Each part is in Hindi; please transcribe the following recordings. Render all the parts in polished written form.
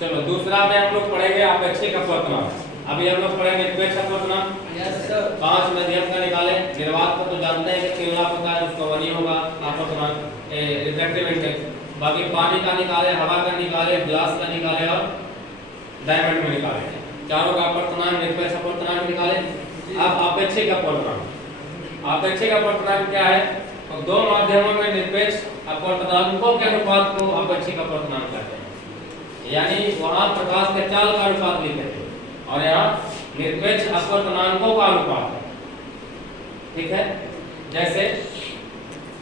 चलो दूसरा में हम लोग पढ़ेंगे अपेक्षिक अपवर्तनांक। अभी हम लोग पढ़ेंगे निरपेक्ष अपवर्तनांक। Yes sir. 5 माध्यम का निकाले। निर्वात का तो जानते हैं कि 3 लाख होता है, उसका 1 ही होगा अपवर्तनांक रिफ्रैक्टिव इंडेक्स। बाकी पानी का निकाले, हवा का निकाले, ग्लास का निकाले और डायमंड में निकाले। चारों का अपवर्तनांक निरपेक्ष अपवर्तनांक निकाले। अब अपेक्षिक अपवर्तनांक। अपेक्षिक अपवर्तनांक क्या है? तो दो माध्यमों में निरपेक्ष अपवर्तनांकों के अनुपात को अपेक्षिक अपवर्तनांक कहते हैं। यानी वहां प्रकाश के चाल का अनुपात लिखे थे और यहाँ निरपेक्ष अपवर्तनांकों का अनुपात है। ठीक है, जैसे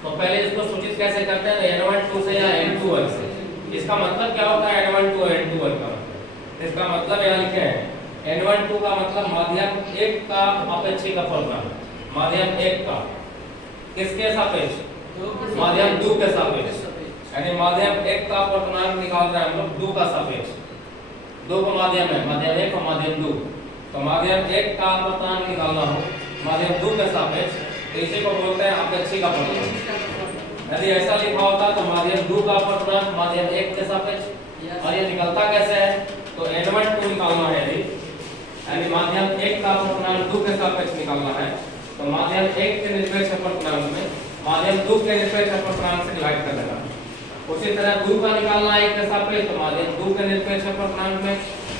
तो पहले इसको सूचित कैसे करते हैं? n12 से या n21 से। इसका मतलब क्या होता है n12 और n21 का? इसका मतलब यहाँ लिखे हैं n12 का मतलब माध्यम 1 का अपेक्षिक अपवर्तनांक। माध्यम 1 का किसके सापेक्ष? माध्यम 2 के सापेक्ष। यानी माध्यम 1 का अपवर्तनांक निकाल रहे हैं हम लोग 2 का सापेक्ष। 2 को माध्यम है, माध्यम 1 और माध्यम 2। तो माध्यम 1 का अपवर्तनांक निकालना हो माध्यम 2 के सापेक्ष, तो इसी को बोलते हैं अपेक्षिक अपवर्तनांक। यदि ऐसा लिखा होता तो माध्यम 2 का अपवर्तनांक माध्यम 1 के सापेक्ष। और ये निकलता कैसे है? तो n12 निकालना है यदि, यानी माध्यम 1 का अपवर्तनांक 2 के सापेक्ष निकालना है, तो माध्यम 1 के निरपेक्ष अपवर्तनांक में माध्यम 2 के निरपेक्ष अपवर्तनांक से डिवाइड कर देना। उसी तरह 2 का निकालना है 1 के सापेक्ष, तो माध्यम 2 के निरपेक्ष अपवर्तनांक में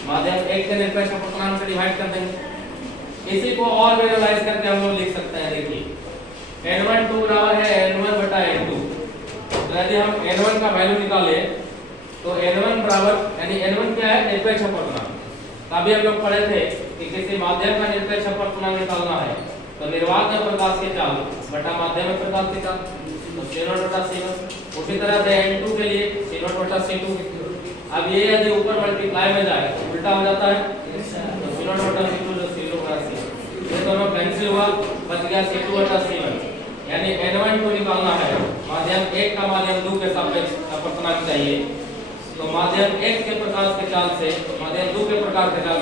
माध्यम 1 के निरपेक्ष अपवर्तनांक से डिवाइड कर देंगे। इसी को और विजुअलाइज करके हम लोग लिख सकते हैं। देखिए n12 बराबर है n1 बटा n2। तो यदि हम n1 का वैल्यू निकाले तो n1 बराबर, यानी n1 क्या है? निरपेक्ष अपवर्तनांक। अभी हम लोग पढ़े थे कि किसी माध्यम का निरपेक्ष अपवर्तनांक निकालना है तो निर्वात में प्रकाश के चाल बटा माध्यम में प्रकाश के चाल, तो c0 बटा c1। उसी तरह से n2 के लिए c0 बटा c2। अब ये यदि ऊपर मल्टीप्लाई में जाए तो उल्टा हो जाता है, तो c0 बटा c2 जो c0 बटा c1। ये दोनों कैंसिल हुआ, बच गया c2 बटा c1। यानी n12 निकालना है माध्यम 1 का माध्यम 2 के सापेक्ष अपवर्तनांक चाहिए, तो माध्यम 1 के प्रकाश के चाल से माध्यम 2 के प्रकाश के चाल